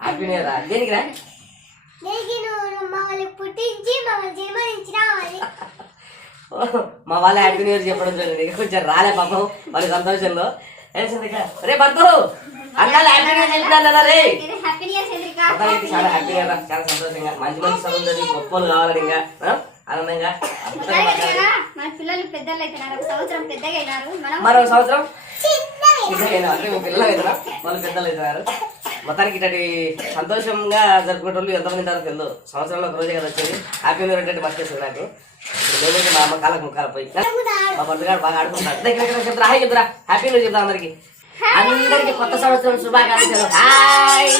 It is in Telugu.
హ్యాపీ న్యూ ఇయర్ దేనికి రా మా వాళ్ళ హ్యాపీ న్యూ ఇయర్ చెప్పడం జరిగింది కొంచెం రాలే పాపం వాళ్ళ సంతోషంలో రే బంధు అన్నాళ్ళు హ్యాపీ న్యూ ఇయర్ చెప్తున్నా రే చాలా హ్యాపీగా చాలా సంతోషంగా మంచి మంచి సముద్రం గొప్పలు కావాలని ఇంకా ఆనందంగా పిల్లలు పెద్దలు అయిపోయినారు మరో సంవత్సరం అంటే మీ పిల్లలు అవుతారా వాళ్ళు పెద్దలు అవుతున్నారు మొత్తానికి ఇట్లాంటి సంతోషంగా జరుపుకునే ఎంతమంది ఉంటారో తెలియదు సంవత్సరంలో ఒక రోజే కదా వచ్చేది హ్యాపీ న్యూ ఇయర్ అంటే మర్చేస్తుంది నాకు నేనైతే మా అమ్మ కాళ్ళకు ముఖాలు పోయి మా బంధుగాడు బాగా ఆడుకుంటాడు చెప్తారా హాయ్ చెప్తారా హ్యాపీ న్యూ ఇయర్ చెప్తా అందరికి కొత్త సంవత్సరం శుభాకాంక్షలు హాయ్